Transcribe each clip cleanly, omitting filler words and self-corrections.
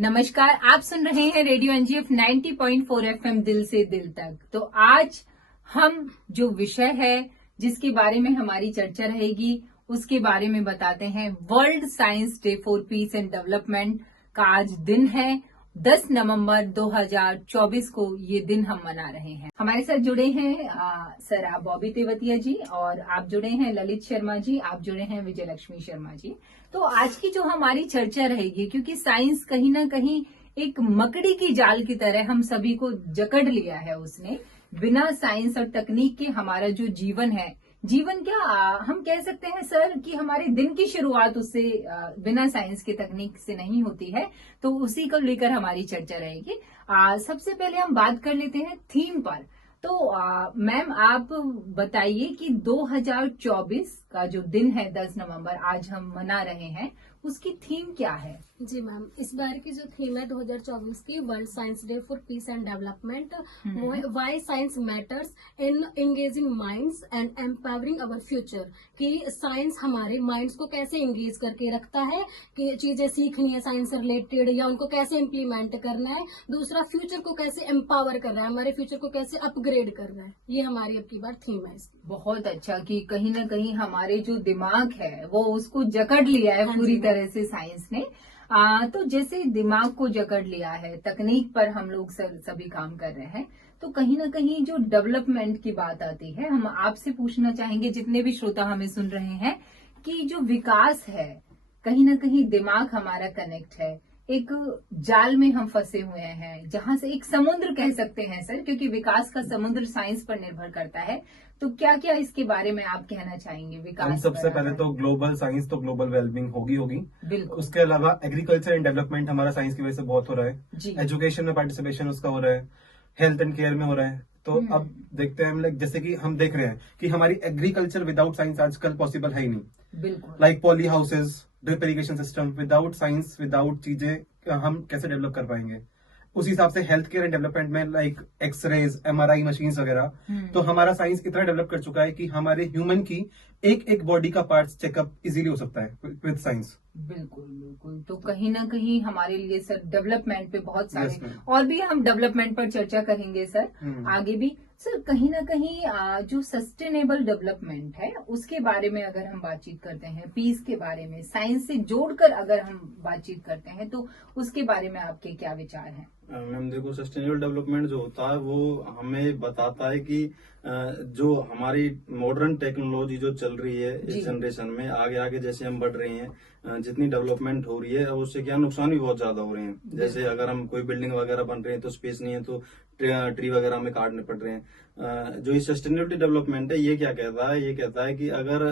नमस्कार, आप सुन रहे हैं रेडियो एनजीएफ 90.4 एफएम दिल से दिल तक। तो आज हम जो विषय है जिसके बारे में हमारी चर्चा रहेगी उसके बारे में बताते हैं। World science day for piece and development का आज दिन है 10 नवंबर 2024 को ये दिन हम मना रहे हैं। हमारे साथ जुड़े हैं सर आप बॉबी तेवतिया जी, और आप जुड़े हैं ललित शर्मा जी, आप जुड़े हैं विजय लक्ष्मी शर्मा जी। तो आज की जो हमारी चर्चा रहेगी, क्योंकि साइंस कहीं ना कहीं एक मकड़ी की जाल की तरह हम सभी को जकड़ लिया है उसने। बिना साइंस और तकनीक के हमारा जो जीवन है, जीवन क्या हम कह सकते हैं सर कि हमारे दिन की शुरुआत उससे बिना साइंस की तकनीक से नहीं होती है। तो उसी को लेकर हमारी चर्चा रहेगी। सबसे पहले हम बात कर लेते हैं थीम पर। तो मैम आप बताइए कि 2024 का जो दिन है 10 नवंबर आज हम मना रहे हैं, उसकी थीम क्या है? जी मैम, इस बार की जो थीम है 2024 की world science day for piece and development, why science matters in engaging minds and empowering our future. कि साइंस हमारे माइंड्स को कैसे एंगेज करके रखता है, कि चीजें सीखनी है साइंस से रिलेटेड या उनको कैसे इम्प्लीमेंट करना है, दूसरा फ्यूचर को कैसे एम्पावर करना है, हमारे फ्यूचर को कैसे अपग्रेड करना है। ये हमारी अब की बार थीम है इसकी। बहुत अच्छा कि कहीं ना कहीं हमारे जो दिमाग है वो उसको जकड़ लिया है पूरी तरह से साइंस ने। तो जैसे दिमाग को जकड़ लिया है, तकनीक पर हम लोग सभी काम कर रहे हैं, तो कहीं ना कहीं जो डेवलपमेंट की बात आती है, हम आपसे पूछना चाहेंगे, जितने भी श्रोता हमें सुन रहे हैं, कि जो विकास है कहीं ना कहीं दिमाग हमारा कनेक्ट है, एक जाल में हम फंसे हुए हैं, जहां से एक समुद्र कह सकते हैं सर, क्योंकि विकास का समुद्र साइंस पर निर्भर करता है। तो क्या क्या इसके बारे में आप कहना चाहेंगे? विकास सबसे पहले तो ग्लोबल साइंस तो ग्लोबल वेलबींग होगी। बिल्कुल। उसके अलावा एग्रीकल्चर एंड डेवलपमेंट हमारा साइंस की वजह से बहुत हो रहा है। एजुकेशन में पार्टिसिपेशन उसका हो रहा है, हेल्थ एंड केयर में हो रहा है। तो अब देखते हैं हम, जैसे कि हम देख रहे हैं कि हमारी एग्रीकल्चर विदाउट साइंस आजकल पॉसिबल है ही नहीं। बिल्कुल। Like poly houses, drip irrigation system, without science, without चीजें हम कैसे डेवलप कर पाएंगे। उसी हिसाब से हेल्थ केयर एंड डेवलपमेंट में लाइक एक्सरेज, एमआरआई मशीन्स वगैरह, तो हमारा साइंस इतना डेवलप कर चुका है कि हमारे ह्यूमन की एक एक बॉडी का पार्ट्स चेकअप इजीली हो सकता है विद साइंस। बिल्कुल बिल्कुल। तो कहीं ना कहीं हमारे लिए सर डेवलपमेंट पे बहुत सारे और भी हम डेवलपमेंट पर चर्चा करेंगे सर आगे भी। सर कहीं ना कहीं जो सस्टेनेबल डेवलपमेंट है उसके बारे में अगर हम बातचीत करते हैं, पीस के बारे में साइंस से जोड़कर अगर हम बातचीत करते हैं, तो उसके बारे में आपके क्या विचार हैं? मैम देखो, सस्टेनेबल डेवलपमेंट जो होता है वो हमें बताता है कि जो हमारी मॉडर्न टेक्नोलॉजी जो चल रही है इस जनरेशन में, आगे आगे जैसे हम बढ़ रहे हैं, जितनी डेवलपमेंट हो रही है उससे क्या नुकसान भी बहुत ज्यादा हो रहे हैं। जैसे अगर हम कोई बिल्डिंग वगैरह बन रहे हैं तो स्पेस नहीं है, तो ट्री वगैरह में काटने पड़ रहे हैं। जो ये सस्टेनेबिलिटी डेवलपमेंट है ये क्या कहता है, ये कहता है कि अगर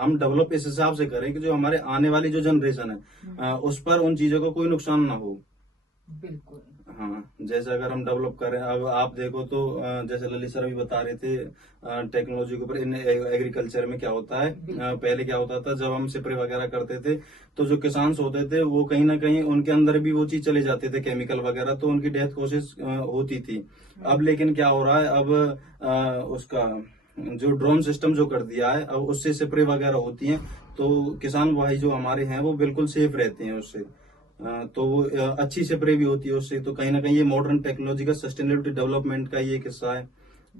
हम डेवलप इस हिसाब से करें कि जो हमारे आने वाली जो जनरेशन है उस पर उन चीजों का कोई नुकसान ना हो। बिल्कुल। हाँ, जैसे अगर हम डेवलप करें, अब आप देखो तो जैसे ललित सर भी बता रहे थे टेक्नोलॉजी के ऊपर, इन एग्रीकल्चर में क्या होता है। पहले क्या होता था, जब हम स्प्रे वगैरह करते थे तो जो किसान होते थे वो कहीं ना कहीं उनके अंदर भी वो चीज चले जाते थे, केमिकल वगैरह, तो उनकी डेथ कोशिश होती थी। अब लेकिन क्या हो रहा है, अब उसका जो ड्रोन सिस्टम जो कर दिया है, अब उससे स्प्रे वगैरह होती है, तो किसान भाई जो हमारे हैं वो बिल्कुल सेफ रहते हैं उससे। तो वो अच्छी स्प्रे भी होती है उससे। तो कहीं ना कहीं ये मॉडर्न टेक्नोलॉजी का सस्टेनेबिलिटी डेवलपमेंट का ये एक हिस्सा है।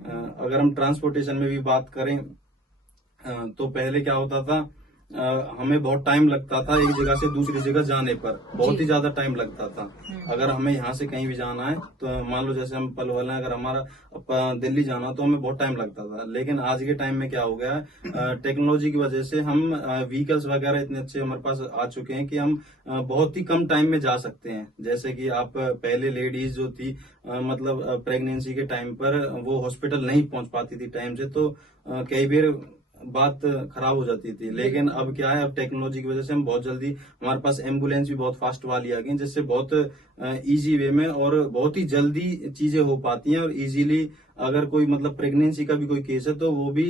अगर हम ट्रांसपोर्टेशन में भी बात करें तो पहले क्या होता था, हमें बहुत टाइम लगता था एक जगह से दूसरी जगह जाने पर, बहुत ही ज्यादा टाइम लगता था। अगर हमें यहाँ से कहीं भी जाना है तो मान लो जैसे हम पलवल हैं, अगर हमारा दिल्ली जाना तो हमें बहुत टाइम लगता था। लेकिन आज के टाइम में क्या हो गया है, टेक्नोलॉजी की वजह से हम व्हीकल्स वगैरह इतने अच्छे हमारे पास आ चुके हैं कि हम बहुत ही कम टाइम में जा सकते हैं। जैसे कि आप पहले लेडीज जो थी, मतलब प्रेगनेंसी के टाइम पर वो हॉस्पिटल नहीं पहुंच पाती थी टाइम से, तो कई बार बात खराब हो जाती थी। लेकिन अब क्या है, अब टेक्नोलॉजी की वजह से हम बहुत जल्दी, हमारे पास एम्बुलेंस भी बहुत फास्ट वाली आ गई, जिससे बहुत इजी वे में और बहुत ही जल्दी चीजें हो पाती हैं। और इजीली अगर कोई मतलब प्रेगनेंसी का भी कोई केस है तो वो भी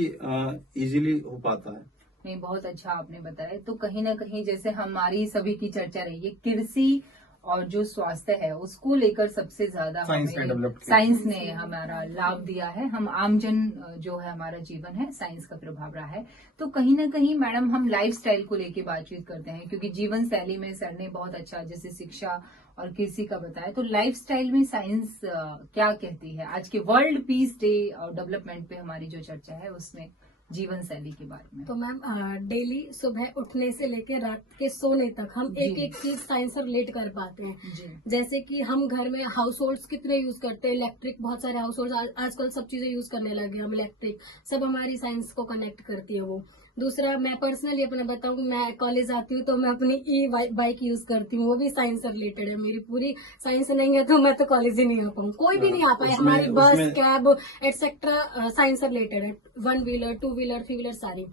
इजीली हो पाता है। नहीं, बहुत अच्छा आपने बताया। तो कहीं ना कहीं जैसे हमारी सभी की चर्चा रही है, कृषि और जो स्वास्थ्य है उसको लेकर सबसे ज्यादा साइंस ने हमारा लाभ दिया है। हम आमजन जो है हमारा जीवन है साइंस का प्रभाव रहा है। तो कहीं ना कहीं मैडम हम लाइफस्टाइल को लेकर बातचीत करते हैं, क्योंकि जीवन शैली में सर ने बहुत अच्छा जैसे शिक्षा और किसी का बताया। तो लाइफस्टाइल में साइंस क्या कहती है? आज के वर्ल्ड पीस डे और डेवलपमेंट पे हमारी जो चर्चा है उसमें जीवन शैली के बारे में। तो मैम डेली सुबह उठने से लेकर रात के सोने तक हम एक एक चीज साइंस से रिलेट कर पाते हैं। जी। जैसे कि हम घर में हाउस होल्ड्स कितने यूज करते हैं, इलेक्ट्रिक, बहुत सारे हाउस होल्ड्स आजकल सब चीजें यूज करने लगे हम, इलेक्ट्रिक, सब हमारी साइंस को कनेक्ट करती है वो। दूसरा, मैं पर्सनली अपना बताऊं, मैं कॉलेज आती हूँ तो मैं अपनी बाइक यूज करती हूँ, वो भी साइंस से रिलेटेड है। मेरी पूरी साइंस नहीं है तो मैं तो कॉलेज ही नहीं आ पाऊँ, कोई भी नहीं आ पाए। हमारी बस, कैब एक्सेट्रा साइंस से रिलेटेड है, 1 व्हीलर 2 व्हीलर 3 व्हीलर सारी।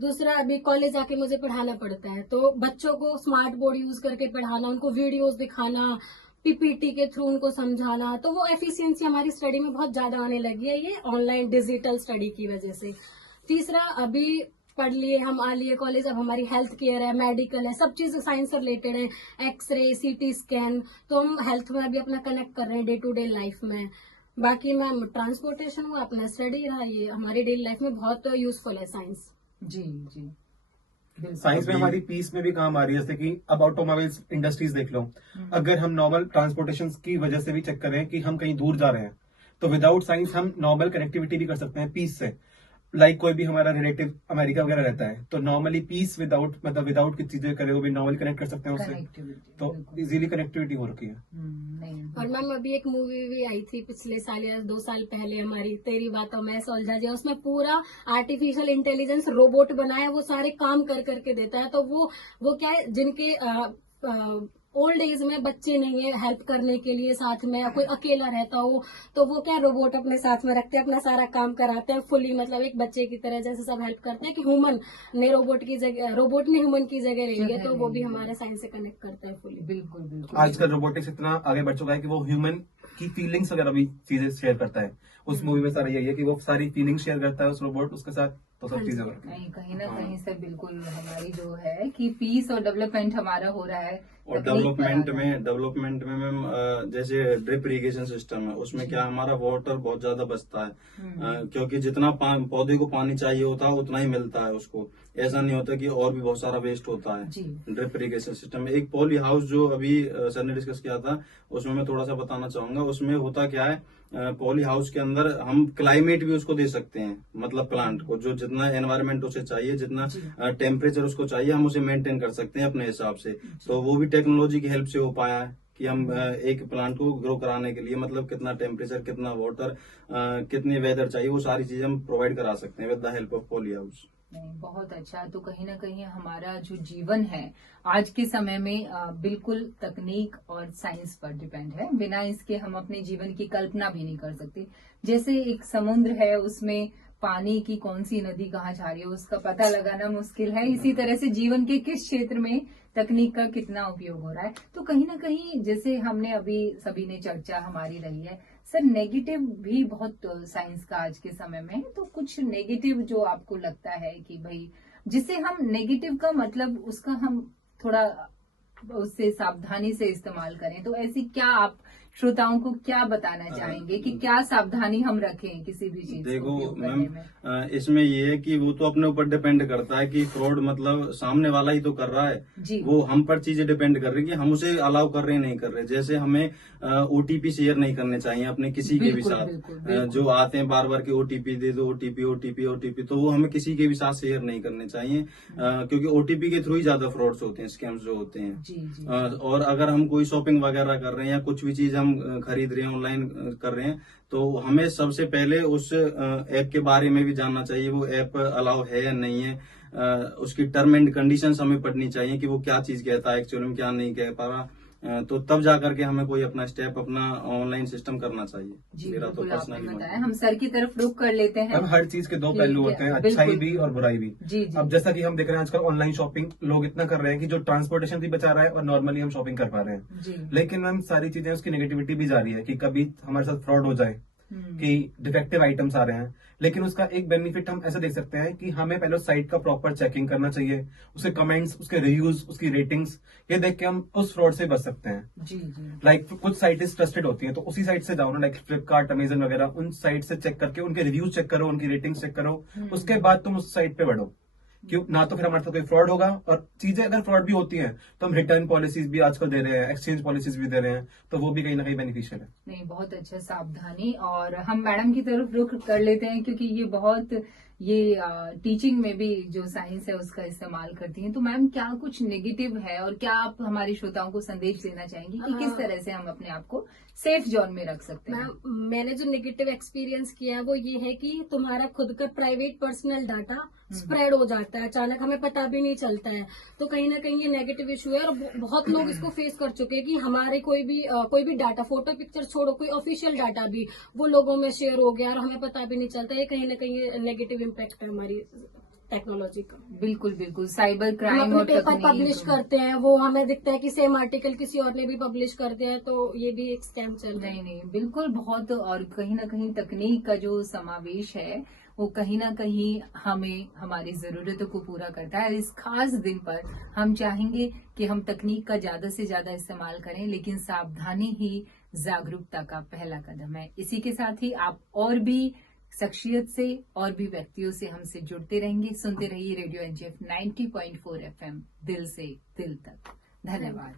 दूसरा, अभी कॉलेज आके मुझे पढ़ाना पड़ता है तो बच्चों को स्मार्ट बोर्ड यूज करके पढ़ाना, उनको वीडियोस दिखाना, पीपीटी के थ्रू उनको समझाना, तो वो एफिशिएंसी हमारी स्टडी में बहुत ज्यादा आने लगी है, ये ऑनलाइन डिजिटल स्टडी की वजह से। तीसरा, अभी पढ़ लिए हम, आ लिए कॉलेज, अब हमारी हेल्थ केयर है, मेडिकल है, सब चीज साइंस से रिलेटेड है, एक्सरे, सीटी स्कैन, तो हम हेल्थ में भी अपना कनेक्ट कर रहे हैं डे टू डे लाइफ में। बाकी मैम ट्रांसपोर्टेशन हुआ, अपना स्टडी रहा, ये हमारी डेली लाइफ में बहुत यूजफुल है साइंस। जी जी। साइंस में हमारी पीस में भी काम आ रही है, जैसे कि अब ऑटोमोबाइल्स इंडस्ट्रीज देख लो, अगर हम नॉर्मल ट्रांसपोर्टेशन की वजह से भी चेक करें कि हम कहीं दूर जा रहे हैं तो विदाउट साइंस हम नॉर्मल कनेक्टिविटी भी कर सकते हैं पीस से। लाइक कोई भी हमारा रिलेटिव अमेरिका वगैरह रहता है तो नॉर्मली पीस विदाउट विदाउट की चीजें करे वो भी नॉर्मली कनेक्ट कर सकते हैं उससे, तो इजीली कनेक्टिविटी हो रखी है। और मैम अभी एक मूवी भी आई थी पिछले साल या 2 साल पहले, हमारी तेरी बातों में सोल्जा जी, उसमें पूरा आर्टिफिशियल इंटेलिजेंस रोबोट बनाया, वो सारे काम कर करके देता है। तो वो क्या है, जिनके ओल्ड एज में बच्चे नहीं है हेल्प करने के लिए साथ में, या कोई अकेला रहता हो तो वो क्या रोबोट अपने साथ में रखते हैं, अपना सारा काम कराते हैं फुली, मतलब एक बच्चे की तरह जैसे सब हेल्प करते हैं कि ह्यूमन ने रोबोट की जगह, रोबोट ने ह्यूमन की जगह ले लिया, तो वो भी हमारे साइंस से कनेक्ट करता है फुली। बिल्कुल बिल्कुल। आजकल रोबोटिक्स इतना आगे बढ़ चुका है कि वो ह्यूमन की फीलिंग्स वगैरह भी चीजें शेयर करता है। उस मूवी में सारा यही है कि वो सारी फीलिंग्स शेयर करता है उस रोबोट उसके साथ, तो सब चीजें वर्क नहीं, कहीं ना कहीं से बिल्कुल हमारी जो है कि पीस और डेवलपमेंट हमारा हो रहा है। और डेवलपमेंट में मैम जैसे ड्रिप इरिगेशन सिस्टम है, उसमें क्या हमारा वाटर बहुत ज्यादा बचता है, क्योंकि जितना पौधे को पानी चाहिए होता है उतना ही मिलता है उसको, ऐसा नहीं होता कि और भी बहुत सारा वेस्ट होता है ड्रिप इरिगेशन सिस्टम में। एक पॉली हाउस जो अभी सर ने डिस्कस किया था उसमें मैं थोड़ा सा बताना चाहूंगा। उसमें होता क्या है, पॉली हाउस के अंदर हम क्लाइमेट भी उसको दे सकते हैं, मतलब प्लांट को जो जितना एनवायरमेंट उसे चाहिए, जितना टेम्परेचर उसको चाहिए, हम उसे मेंटेन कर सकते हैं अपने हिसाब से। तो वो भी टेक्नोलॉजी की हेल्प से हो पाया है कि हम एक प्लांट को ग्रो कराने के लिए मतलब कितना टेम्परेचर, कितना वाटर, कितनी वेदर चाहिए, वो सारी चीजें हम प्रोवाइड करा सकते हैं with the help of poly house. नहीं, बहुत अच्छा। तो कहीं ना कहीं हमारा जो जीवन है आज के समय में बिल्कुल तकनीक और साइंस पर डिपेंड है, बिना इसके हम अपने जीवन की कल्पना भी नहीं कर सकते। जैसे एक समुद्र है, उसमें पानी की कौन सी नदी कहाँ जा रही है उसका पता लगाना मुश्किल है, इसी तरह से जीवन के किस क्षेत्र में तकनीक का कितना उपयोग हो रहा है। तो कहीं ना कहीं जैसे हमने अभी सभी ने चर्चा हमारी रही है, सर नेगेटिव भी बहुत साइंस का आज के समय में है, तो कुछ नेगेटिव जो आपको लगता है कि भाई जिससे हम नेगेटिव का मतलब उसका हम थोड़ा उससे सावधानी से इस्तेमाल करें, तो ऐसी क्या आप श्रोताओं को क्या बताना चाहेंगे कि क्या सावधानी हम रखें किसी भी चीज देखो को उपयोग करने में? मैम इसमें ये है कि वो तो अपने ऊपर डिपेंड करता है कि फ्रॉड मतलब सामने वाला ही तो कर रहा है, वो हम पर चीजें डिपेंड कर रही है कि हम उसे अलाउ कर रहे हैं नहीं कर रहे। जैसे हमें ओटीपी शेयर नहीं करने चाहिए अपने किसी के भी साथ, जो आते हैं बार बार के ओटीपी दे दो, ओटीपी ओटीपी ओटीपी, तो वो हमें किसी के भी साथ शेयर नहीं करने चाहिए, क्योंकि ओटीपी के थ्रू ही ज्यादा फ्रॉड्स होते हैं, स्कैम्स जो होते हैं। और अगर हम कोई शॉपिंग वगैरह कर रहे हैं या कुछ भी चीज हम खरीद रहे हैं, ऑनलाइन कर रहे हैं, तो हमें सबसे पहले उस ऐप के बारे में भी जानना चाहिए, वो ऐप अलाउ है या नहीं है, उसकी टर्म एंड कंडीशंस हमें पढ़नी चाहिए कि वो क्या चीज कहता है एक्चुअली में, क्या नहीं कह पा रहा, तो तब जाकर के हमें कोई अपना स्टेप अपना ऑनलाइन सिस्टम करना चाहिए। मेरा तो पर्सनली बताया। हम सर की तरफ रुख कर लेते हैं। अब हर चीज के दो पहलू होते हैं, अच्छाई भी और बुराई भी। अब जैसा कि हम देख रहे हैं आजकल ऑनलाइन शॉपिंग लोग इतना कर रहे हैं कि जो ट्रांसपोर्टेशन भी बचा रहा है और नॉर्मली हम शॉपिंग कर पा रहे हैं, लेकिन हम सारी चीजें उसकी नेगेटिविटी भी जा रही है कि कभी हमारे साथ फ्रॉड हो जाए, कि डिफेक्टिव आइटम्स आ रहे हैं। लेकिन उसका एक बेनिफिट हम ऐसा देख सकते हैं कि हमें पहले साइट का प्रॉपर चेकिंग करना चाहिए, उसके कमेंट्स, उसके रिव्यूज, उसकी रेटिंग्स, ये देख के हम उस फ्रॉड से बच सकते हैं। लाइक कुछ साइट्स ट्रस्टेड होती हैं तो उसी साइट से जाओ ना, लाइक फ्लिपकार्ट, अमेजन वगैरह, उन साइट से चेक करके उनके रिव्यूज चेक करो, उनकी रेटिंग्स चेक करो, उसके बाद तुम उस साइट पे बढ़ो। क्यों ना, तो फिर हमारे साथ कोई फ्रॉड होगा, और चीजें अगर फ्रॉड भी होती हैं तो हम रिटर्न पॉलिसीज भी आजकल दे रहे हैं, एक्सचेंज पॉलिसीज भी दे रहे हैं, तो वो भी कहीं ना कहीं बेनिफिशियल है। नहीं, बहुत अच्छा, सावधानी। और हम मैडम की तरफ रुख कर लेते हैं, क्योंकि ये बहुत टीचिंग में भी जो साइंस है उसका इस्तेमाल करती हैं। तो मैम, क्या कुछ नेगेटिव है और क्या आप हमारे श्रोताओं को संदेश देना चाहेंगी कि किस तरह से हम अपने आप को सेफ जोन में रख सकते हैं? मैम, मैंने जो नेगेटिव एक्सपीरियंस किया है वो ये है कि तुम्हारा खुद का प्राइवेट पर्सनल डाटा स्प्रेड हो जाता है, अचानक हमें पता भी नहीं चलता है। तो कहीं ना कहीं ये नेगेटिव इशू है, और बहुत लोग इसको फेस कर चुके हैं कि हमारे कोई भी डाटा, फोटो पिक्चर छोड़ो, कोई ऑफिशियल डाटा भी वो लोगों में शेयर हो गया और हमें पता भी नहीं चलता। ये कहीं ना कहीं नेगेटिव इम्पैक्ट है हमारी टेक्नोलॉजी का। बिल्कुल बिल्कुल, साइबर हम क्राइम अपने और पेपर तकनीक पब्लिश करते हैं, वो हमें दिखता है कि सेम आर्टिकल किसी और ने भी पब्लिश कर दिया है, तो ये भी एक स्कैम चल रहा है। नहीं नहीं, बिल्कुल बहुत। और कहीं ना कहीं तकनीक का जो समावेश है वो कहीं ना कहीं हमें हमारी जरूरतों को पूरा करता है। इस खास दिन पर हम चाहेंगे कि हम तकनीक का ज्यादा से ज्यादा इस्तेमाल करें, लेकिन सावधानी ही जागरूकता का पहला कदम है। इसी के साथ ही आप और भी शख्सियत से और भी व्यक्तियों से हमसे जुड़ते रहेंगे। सुनते रहिए रेडियो एनजीएफ 90.4 FM, दिल से दिल तक। धन्यवाद।